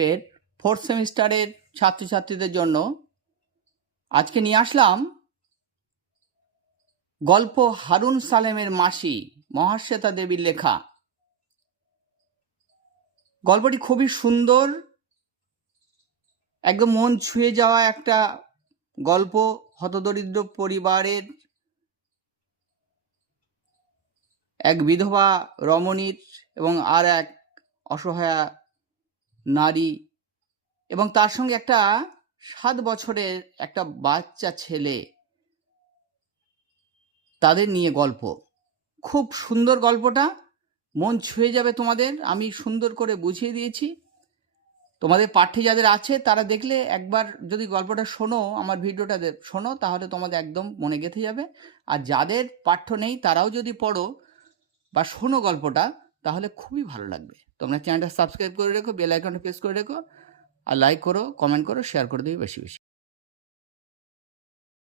এর ফোর্থ সেমিস্টারের ছাত্রছাত্রীদের জন্য আজকে নিয়ে আসলাম গল্প হারুন সালেমের মাসি মহাশ্বেতা দেবীর লেখা। গল্পটি খুবই সুন্দর, একদম মন ছুঁয়ে যাওয়া একটা গল্প, হতদরিদ্র পরিবারের এক বিধবা রমণীর এবং আর এক অসহায়া নারী এবং তার সঙ্গে একটা সাত বছরের একটা বাচ্চা ছেলে। তাদের নিয়ে গল্প। খুব সুন্দর গল্পটা। মন ছুঁয়ে যাবে তোমাদের। আমি সুন্দর করে বুঝিয়ে দিয়েছি। তোমাদের পাঠ্যে যাদের আছে, তারা দেখলে একবার যদি গল্পটা শোনো, আমার ভিডিওটা শোনো, তাহলে তোমাদের একদম মনে গেঁথে যাবে। আর যাদের পাঠ্য নেই, তারাও যদি পড়ো বা শোনো গল্পটা তাহলে খুবই ভালো লাগবে। তোমরা চ্যানেলটা সাবস্ক্রাইব করে রেখো বেল আইকনটা প্রেস করে রেখো, আর লাইক করো কমেন্ট করো শেয়ার করে দেবে বেশি বেশি।